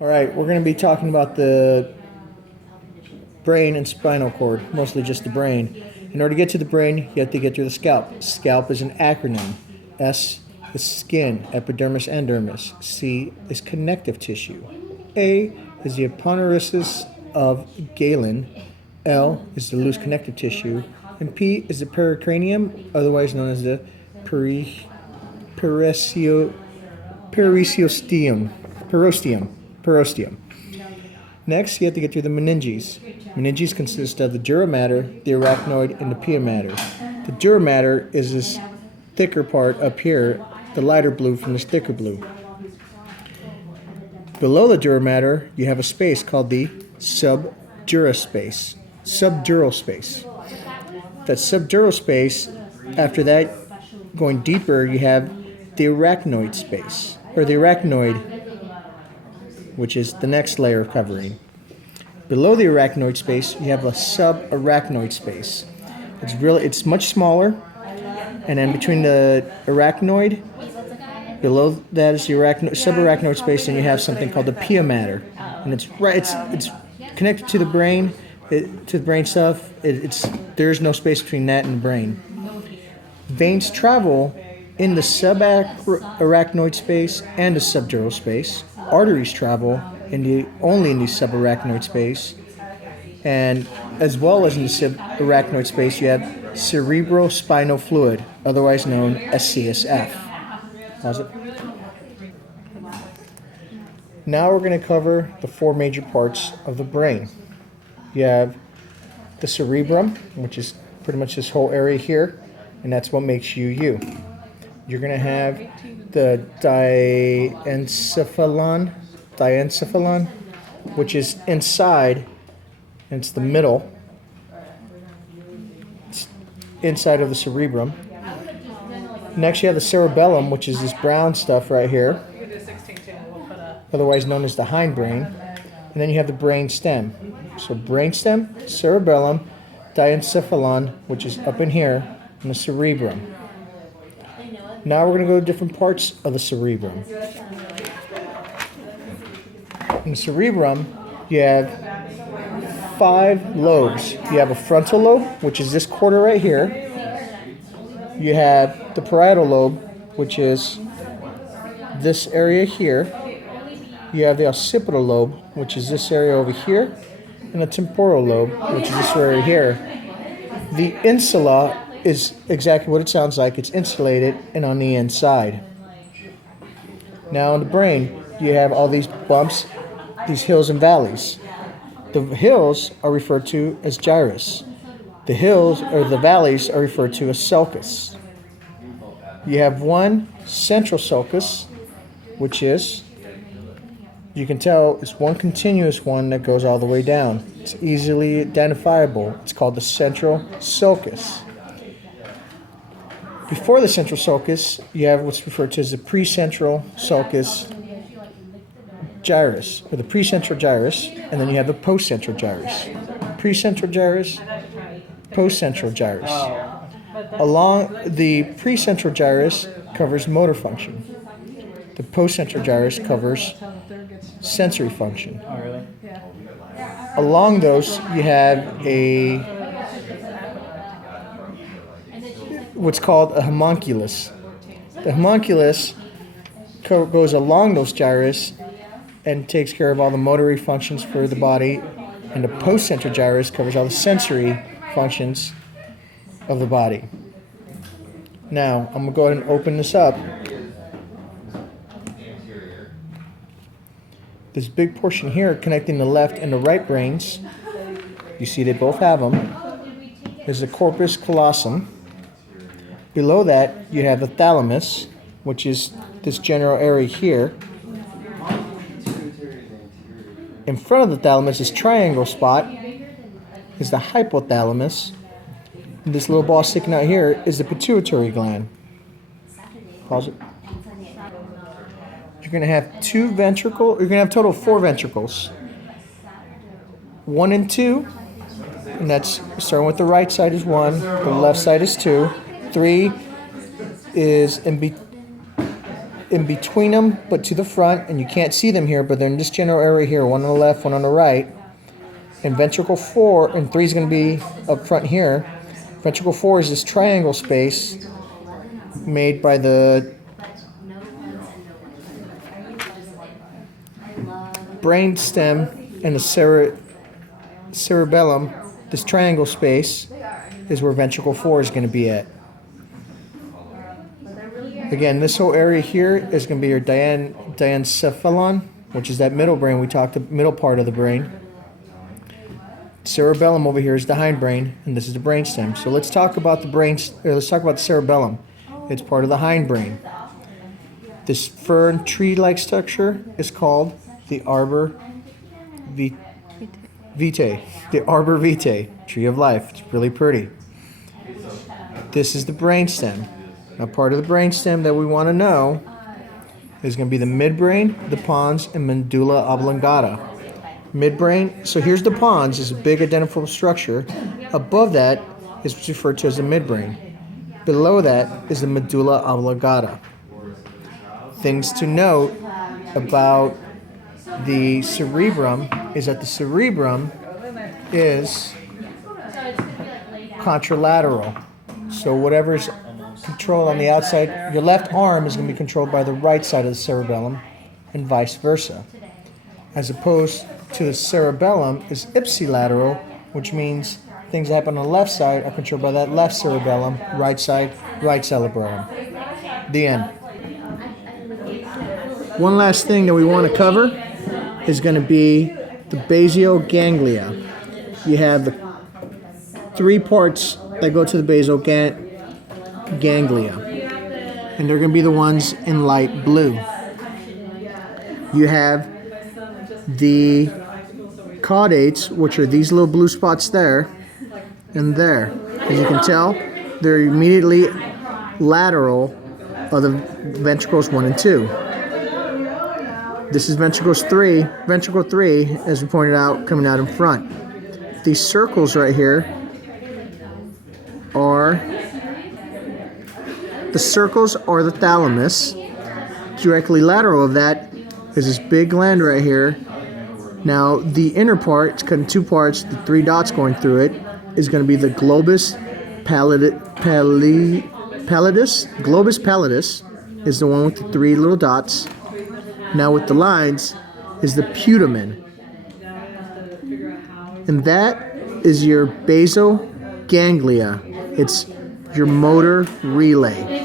All right, we're going to be talking about the brain and spinal cord, mostly just the brain. In order to get to the brain, you have to get through the scalp. Scalp is an acronym. S is skin, epidermis, and dermis. C is connective tissue. A is the aponeurosis of Galen. L is the loose connective tissue. And P is the pericranium, otherwise known as the perosteum. Next, you have to get through the meninges. Meninges consist of the dura mater, the arachnoid, and the pia mater. The dura mater is this thicker part up here, the lighter blue from this thicker blue. Below the dura mater, you have a space called the subdural space. That subdural space, after that, going deeper, you have the arachnoid space, or the arachnoid, which is the next layer of covering. Below the arachnoid space, you have a subarachnoid space. It's much smaller, and then between the arachnoid, below that is the subarachnoid space, and you have something called the pia mater, and it's connected to the brain, to the brain stuff. There's no space between that and the brain. Veins travel in the subarachnoid space and the subdural space. Arteries travel only in the subarachnoid space, and as well as in the subarachnoid space, you have cerebrospinal fluid, otherwise known as CSF. Pause it. Now we're going to cover the four major parts of the brain. You have the cerebrum, which is pretty much this whole area here, and that's what makes you you. You're going to have the diencephalon, which is inside, and it's the middle. It's inside of the cerebrum. Next, you have the cerebellum, which is this brown stuff right here, otherwise known as the hindbrain. And then you have the brain stem. So brain stem, cerebellum, diencephalon, which is up in here, and the cerebrum. Now we're going to go to different parts of the cerebrum. In the cerebrum, you have 5 lobes. You have a frontal lobe, which is this quarter right here. You have the parietal lobe, which is this area here. You have the occipital lobe, which is this area over here, and the temporal lobe, which is this area here. The insula is exactly what it sounds like. It's insulated and on the inside. Now in the brain, you have all these bumps, these hills and valleys. The hills are referred to as gyrus. The hills or the valleys are referred to as sulcus. You have one central sulcus, which is, you can tell, it's one continuous one that goes all the way down. It's easily identifiable. It's called the central sulcus. Before the central sulcus, you have what's referred to as the precentral sulcus gyrus, or the precentral gyrus, and then you have the postcentral gyrus. Precentral gyrus, postcentral gyrus. Along the precentral gyrus covers motor function. The postcentral gyrus covers sensory function. Oh, really? Along those, you have what's called a homunculus. The homunculus goes along those gyrus and takes care of all the motory functions for the body, and the postcentral gyrus covers all the sensory functions of the body. Now, I'm going to go ahead and open this up. This big portion here connecting the left and the right brains, you see they both have them, is the corpus callosum. Below that, you have the thalamus, which is this general area here. In front of the thalamus, this triangle spot, is the hypothalamus. And this little ball sticking out here is the pituitary gland. Pause it. You're going to have you're going to have a total of 4 ventricles. 1 and 2, and that's starting with the right side is 1, the left side is 2. 3 is in between them, but to the front, and you can't see them here, but they're in this general area here, one on the left, one on the right. And ventricle 4 and 3 is going to be up front here. Ventricle 4 is this triangle space made by the brain stem and the cerebellum. This triangle space is where ventricle 4 is going to be at. Again, this whole area here is going to be your diencephalon, which is that middle brain we talked, the middle part of the brain. Cerebellum over here is the hindbrain, and this is the brainstem. So let's talk about the let's talk about the cerebellum. It's part of the hindbrain. This fern tree-like structure is called the arbor vitae. The arbor vitae, tree of life. It's really pretty. This is the brainstem. Now, part of the brainstem that we want to know is going to be the midbrain, the pons, and medulla oblongata. Midbrain, so here's the pons, is a big identifiable structure. Above that is what's referred to as the midbrain. Below that is the medulla oblongata. Things to note about the cerebrum is that the cerebrum is contralateral. So whatever's controlled on the outside, your left arm is going to be controlled by the right side of the cerebellum and vice versa. As opposed to the cerebellum is ipsilateral, which means things that happen on the left side are controlled by that left cerebellum, right side, right cerebellum. The end. One last thing that we want to cover is going to be the basal ganglia. You have the 3 parts that go to the basal ganglia, and they're going to be the ones in light blue. You have the caudates, which are these little blue spots there and there. As you can tell, they're immediately lateral of the ventricles 1 and 2. This is ventricle 3, as we pointed out, coming out in front. These circles right here are the thalamus. Directly lateral of that is this big gland right here. Now, the inner part, it's cut in 2 parts, the 3 dots going through it, is going to be the globus pallidus. Globus pallidus is the one with the 3 little dots. Now, with the lines is the putamen. And that is your basal ganglia. It's your motor relay.